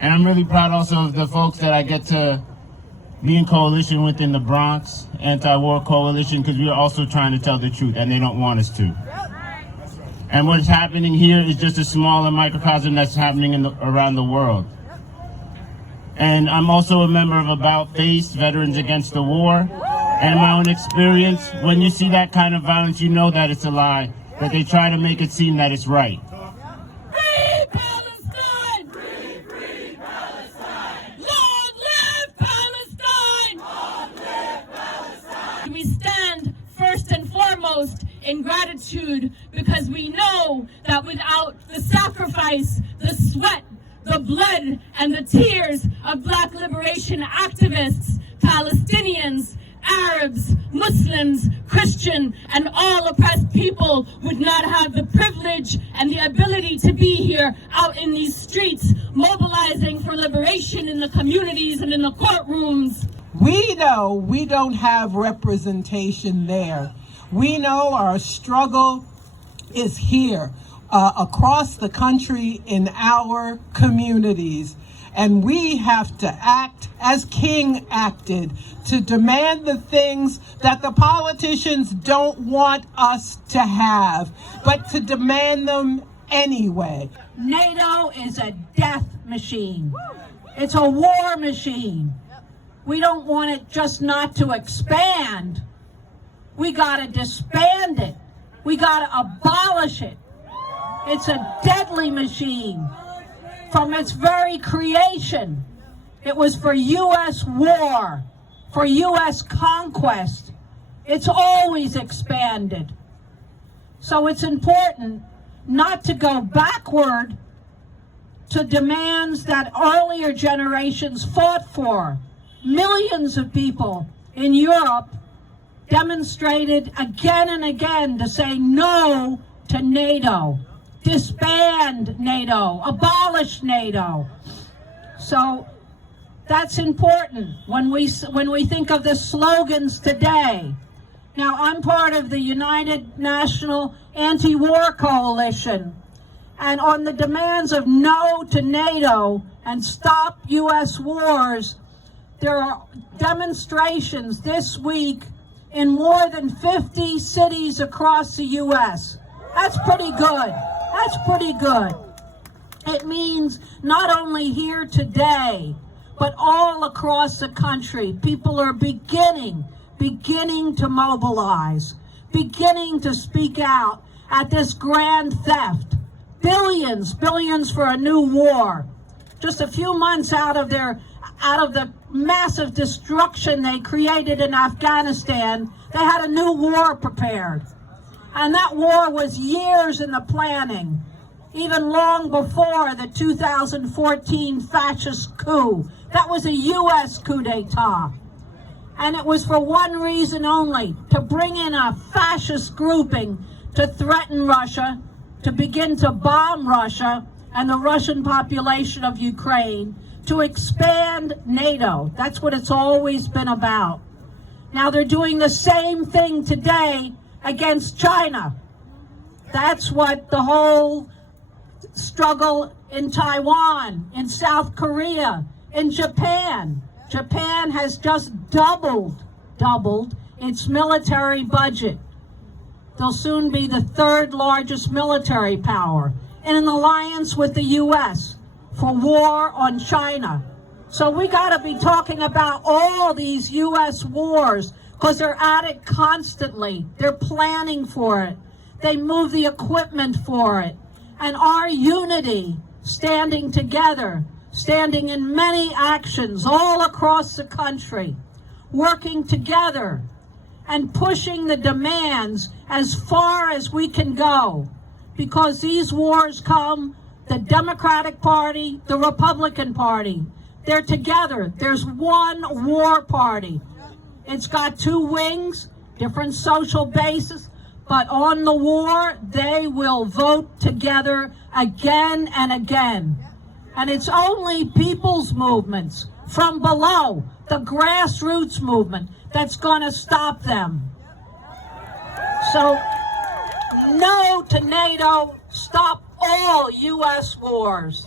And I'm really proud also of the folks that I get to be in coalition with in the Bronx, Antiwar Coalition, because we are also trying to tell the truth, and they don't want us to. And what's happening here is just a smaller microcosm that's happening around the world. And I'm also a member of About Face, Veterans Against the War. And in my own experience, when you see that kind of violence, you know that it's a lie, but they try to make it seem that it's right. Free Palestine! Free, free Palestine! Long live Palestine! Long live Palestine! We stand first and foremost in gratitude because we know that without the sacrifice, the sweat, the blood, and the tears of Black liberation activists, Palestinians, Arabs, Muslims, Christian, and all oppressed people would not have the privilege and the ability to be here out in these streets, mobilizing for liberation in the communities and in the courtrooms. We know we don't have representation there. We know our struggle is here, across the country in our communities. And we have to act as King acted, to demand the things that the politicians don't want us to have, but to demand them anyway. NATO is a death machine. It's a war machine. We don't want it just not to expand. We gotta disband it. We gotta abolish it. It's a deadly machine. From its very creation, it was for U.S. war, for U.S. conquest. It's always expanded. So it's important not to go backward to demands that earlier generations fought for. Millions of people in Europe demonstrated again and again to say no to NATO. Disband NATO, abolish NATO. So that's important when we think of the slogans today. Now, I'm part of the United National Anti-War Coalition, and on the demands of no to NATO and stop U.S. wars, there are demonstrations this week in more than 50 cities across the U.S. That's pretty good. That's pretty good. It means not only here today, but all across the country, people are beginning to mobilize, beginning to speak out at this grand theft. Billions for a new war. Just a few months out of the massive destruction they created in Afghanistan, they had a new war prepared. And that war was years in the planning, even long before the 2014 fascist coup. That was a U.S. coup d'etat. And it was for one reason only, to bring in a fascist grouping to threaten Russia, to begin to bomb Russia and the Russian population of Ukraine, to expand NATO. That's what it's always been about. Now they're doing the same thing today against China. That's what the whole struggle in Taiwan, in South Korea, in Japan. Japan has just doubled its military budget. They'll soon be the third largest military power in an alliance with the U.S. for war on China. So we got to be talking about all these U.S. wars, because they're at it constantly. They're planning for it. They move the equipment for it. And our unity, standing together, standing in many actions all across the country, working together and pushing the demands as far as we can go. Because these wars come, the Democratic Party, the Republican Party, they're together. There's one war party. It's got two wings, different social bases, but on the war, they will vote together again and again. And it's only people's movements from below, the grassroots movement, that's going to stop them. So, no to NATO, stop all U.S. wars.